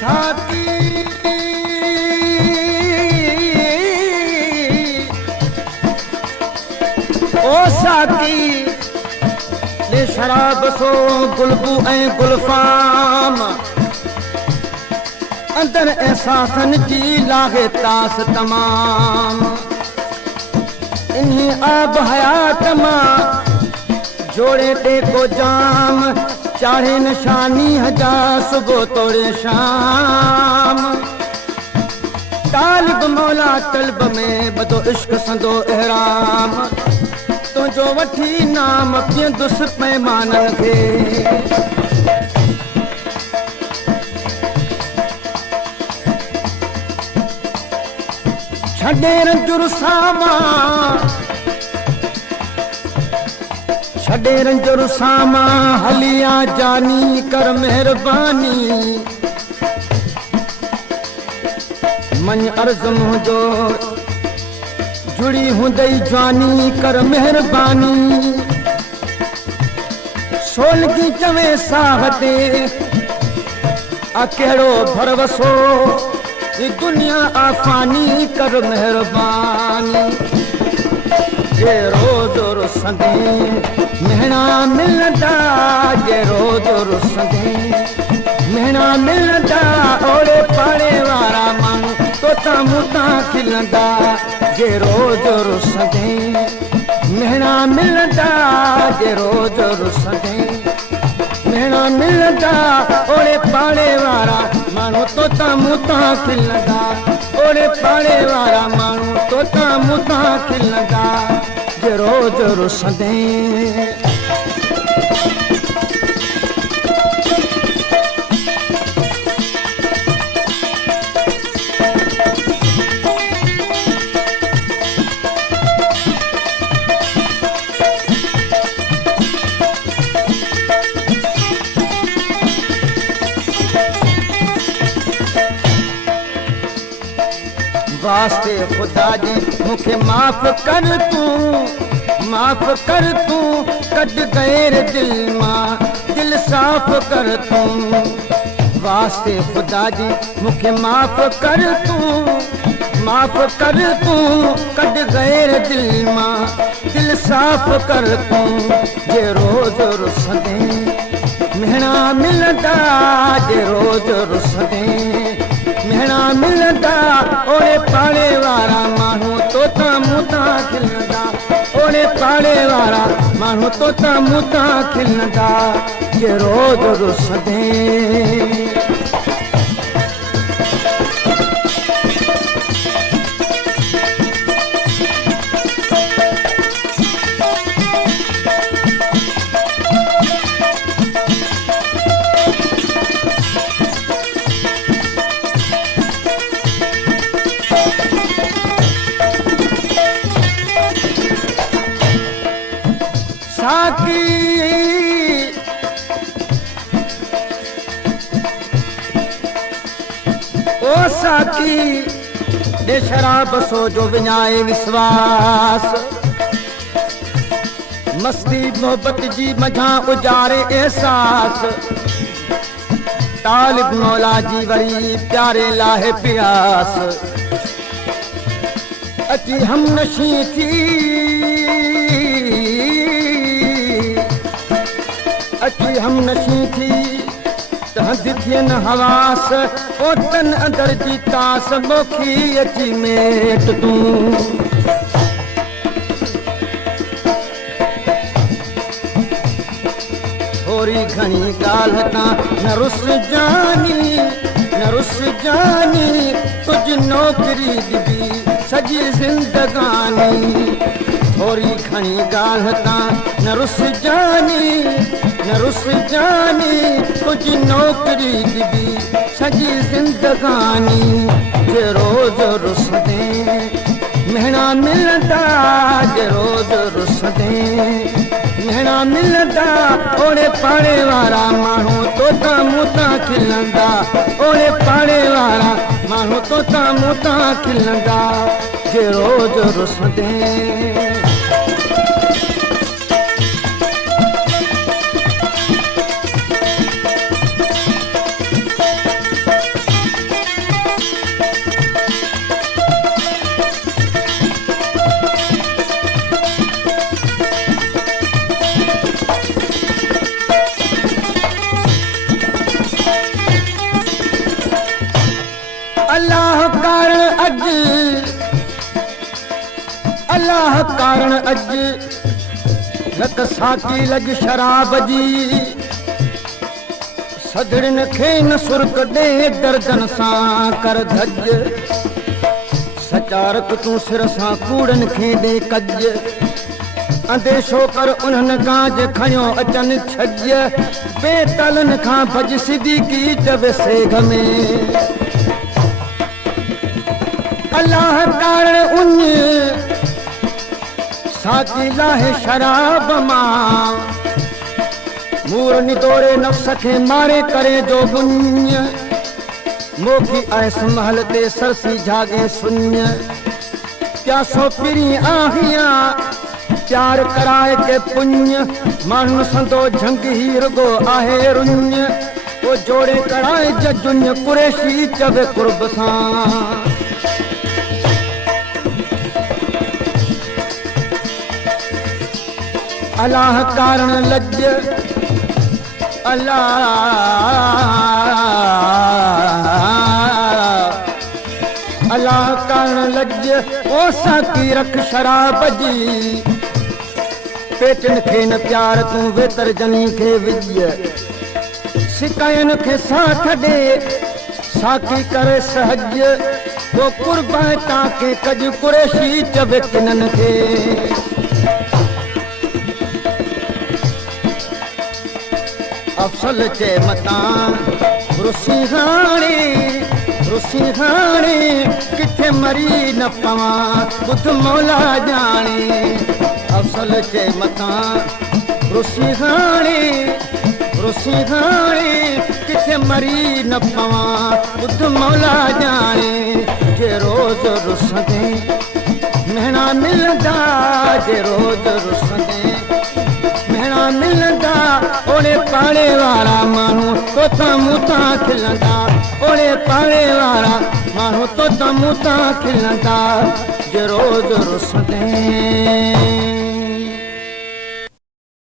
साकी ओ साकी ले शराब सो गुलबू ऐं गुलफाम अंदर एहसासन जी लागे तास तमाम इन्हीं आब हयात मां जोड़े ते को जाम चाहे निशानी हजा सुबह तोड़े शाम तालिब मौला तलब में बदो इश्क संदो एहराम तो जो वठी नाम पियंदुस पैमानन खे छॾे रंजुर सामा छॾे रंजुर सामा हलिया जानी कर मेहरबानी मन अर्ज़ मुंहिंजो जुड़ी हुंदई जवानी कर मेहरबानी सोलगी चवे साह ते अकेड़ो भरवसो ये दुनिया आफानी कर मेहरबानी जे रोज रुसंदे मेहना मिलंदा जे रोज रुसंदे मेहना मिलंदा ओड़े पाड़े वारा माण्हू तोता मूता खिलंदा जे रोज रुसंदे मेहना मिलंदा जे रोज रुसंदे मेहना मिलंदा ओड़े पाड़े वारा माण्हू तोता मूता खिलंदा ओड़े पाड़े वारा माण्हू तोता मूता खिलंदा जे रोज रुसंदे वास्ते खुदा जी मुखे माफ कर तू कद गैर दिल मां दिल साफ कर तू वास्ते खुदा जी मुखे माफ कर तू कद गैर दिल मां दिल साफ कर तू जे रोज रुसंदे मेहना मिलंदा जे रोज रुसंदे मेहना मिलंदा ओड़े पाड़े वारा माण्हू तोता मूता खिलंदा ओड़े पाड़े वारा माण्हू तोता मूता खिलंदा जे रोज रुसंदे साकी ओ साकी दे शराब सो जो विञाए विश्वास मस्ती मोहब्बत जी मझां उजारे एहसास तालिब मौला जी वरी प्यारे लाहे प्यास अची हम नशी थी अची हम नशी थी तहद थियन हवास ओतन अंदर जी तास मोखी अची मेट तूं थोरी घणी ॻाल्हि तां न रुस जानी तुझ नौकरी ॾिबी सॼी ज़िंदगानी थोरी घणी ॻाल्हि तां न रुस जानी तुझ नौकरी ॾिबी सॼी ज़िंदगानी जे रोज़ रुसंदे मेहना मिलंदा जे रोज़ रुसंदे मेहना मिलंदा ओड़े पाड़े वारा माण्हू तोता मूता खिलंदा ओड़े पाड़े वारा माण्हू तोता मूता खिलंदा जे रोज़ रुसंदे अल्लाह कारण अज लक साकी लग शराब जी सदड़न खे न सुर्क दे दर्दन सां कर धज सचारक तूं सिर सां कूड़न खे दे कज अंदेशो कर उन्हनि गांज खयो अचन छज बेतलन खां भज सिधी की चवे सेघ में अल्लाह कारण उन साकी लाहे शराब मां मूर निदोरे नफ्स खे मारे करे जो बुञ मोखी आयस महल ते सरसी जागे सुञ प्यासो पिरी आहिया प्यार कराए के पुण्य माण्हू संदो झंग ही रुगो आहे रुञ ओ जोड़े कराए जजुन कुरेशी चवे कुर्ब सां अल्लाह कारण लज अल्लाह अल्लाह कारण लज ओ साकी रख शराब जी पेटन खे न प्यार तूं वेतर जनी खे विझ सिकायन खे साथ ॾे साकी करे सहज वो कुर्बा ताके कज कुरेशी चवे किनन खे अफसल चे मता रुसी हाणे किथे मरी न पवा बुध मौला जाने अफसल चे मता रुसी हाणे किथे मरी न पवा बुध मौला जाने जे रोज रुसदे मेहना मिलदा जे रोज रुसदे मेहना मिलदा ओड़े पाड़े वारा माण्हू तोता मूता खिलंदा ओड़े पाड़े वारा माण्हू तोता मूता खिलंदा जे रोज रुसदे